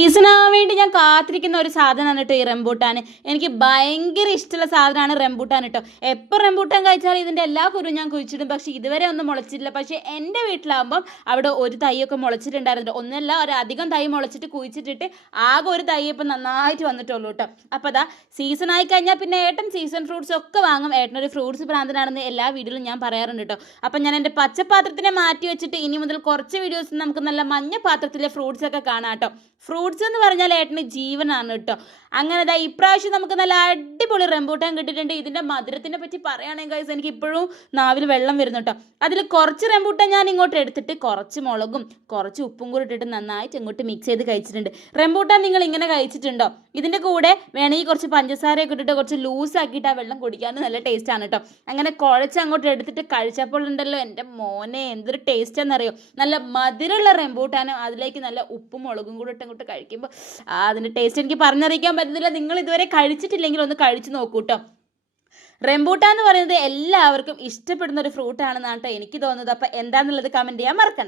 സീസണാവാൻ വേണ്ടി ഞാൻ കാത്തിരിക്കുന്ന ഒരു സാധനമാണ് കേട്ടോ ഈ റംബൂട്ടാൻ. എനിക്ക് ഭയങ്കര ഇഷ്ടമുള്ള സാധനമാണ് റംബൂട്ടാൻ കേട്ടോ. എപ്പോൾ റംബൂട്ടാൻ കഴിച്ചാലും ഇതിൻ്റെ എല്ലാ കുരുവും ഞാൻ കുഴിച്ചിടും, പക്ഷേ ഇതുവരെ ഒന്നും മുളച്ചിട്ടില്ല. പക്ഷേ എൻ്റെ വീട്ടിലാകുമ്പം അവിടെ ഒരു തൈയൊക്കെ മുളച്ചിട്ടുണ്ടായിരുന്നു. ഒന്നല്ല, ഒരധികം തൈ മുളച്ചിട്ട് കുഴിച്ചിട്ടിട്ട് ആകെ ഒരു തൈ ഇപ്പം നന്നായിട്ട് വന്നിട്ടുള്ളൂ കേട്ടോ. അപ്പോൾ അതാ സീസൺ ആയി കഴിഞ്ഞാൽ പിന്നെ ഏട്ടൻ സീസൺ ഫ്രൂട്ട്സ് ഒക്കെ വാങ്ങും. ഏട്ടനൊരു ഫ്രൂട്ട്സ് ഭ്രാന്തനാണെന്ന് എല്ലാ വീഡിയോയിലും ഞാൻ പറയാറുണ്ട് കേട്ടോ. അപ്പം ഞാൻ എൻ്റെ പച്ചപ്പാത്രത്തിനെ മാറ്റി വെച്ചിട്ട് ഇനി മുതൽ കുറച്ച് വീഡിയോസ് നമുക്ക് നല്ല മഞ്ഞ പാത്രത്തിലെ ഫ്രൂട്ട്സ് ഒക്കെ കാണാം കേട്ടോ. ഫ്രൂട്ട്സ് എന്ന് പറഞ്ഞാൽ ഏട്ടന് ജീവനാണ് കേട്ടോ. അങ്ങനെ ഇപ്രാവശ്യം നമുക്ക് നല്ല അടിപൊളി റംബൂട്ടാൻ കിട്ടിയിട്ടുണ്ട്. ഇതിൻ്റെ മധുരത്തിനെ പറ്റി പറയുകയാണെങ്കിൽ ഗൈസ് എനിക്ക് ഇപ്പോഴും നാവിൽ വെള്ളം വരുന്നു കേട്ടോ. അതിൽ കുറച്ച് റംബൂട്ടാൻ ഞാൻ ഇങ്ങോട്ട് എടുത്തിട്ട് കുറച്ച് മുളകും കുറച്ച് ഉപ്പും കൂടി ഇട്ടിട്ട് നന്നായിട്ട് ഇങ്ങോട്ട് മിക്സ് ചെയ്ത് കഴിച്ചിട്ടുണ്ട്. റംബൂട്ടാൻ നിങ്ങൾ ഇങ്ങനെ കഴിച്ചിട്ടുണ്ടോ? ഇതിൻ്റെ കൂടെ വേണമെങ്കിൽ കുറച്ച് പഞ്ചസാരയൊക്കെ ഇട്ടിട്ട് കുറച്ച് ലൂസാക്കിയിട്ട് ആ വെള്ളം കുടിക്കാൻ നല്ല ടേസ്റ്റാണ് കേട്ടോ. അങ്ങനെ കുഴച്ച് അങ്ങോട്ട് എടുത്തിട്ട് കഴിച്ചപ്പോൾ ഉണ്ടല്ലോ എൻ്റെ മോനെ എന്തൊരു ടേസ്റ്റാണെന്നറിയോ. നല്ല മധുരമുള്ള റംബൂട്ടാനും അതിലേക്ക് നല്ല ഉപ്പും മുളകും കൂടി ഇട്ട് അങ്ങോട്ട് കഴിക്കുമ്പോൾ അതിൻ്റെ ടേസ്റ്റ് എനിക്ക് പറഞ്ഞറിയിക്കാൻ പറ്റുന്നില്ല. നിങ്ങൾ ഇതുവരെ കഴിച്ചിട്ടില്ലെങ്കിൽ ഒന്ന് കഴിച്ചു നോക്കൂ കേട്ടോ. റംബൂട്ടാൻ എന്ന് പറയുന്നത് എല്ലാവർക്കും ഇഷ്ടപ്പെടുന്ന ഒരു ഫ്രൂട്ടാണെന്നാണ് കേട്ടോ എനിക്ക് തോന്നുന്നത്. അപ്പോൾ എന്താണെന്നുള്ളത് കമൻറ്റ് ചെയ്യാൻ മറക്കണ്ട.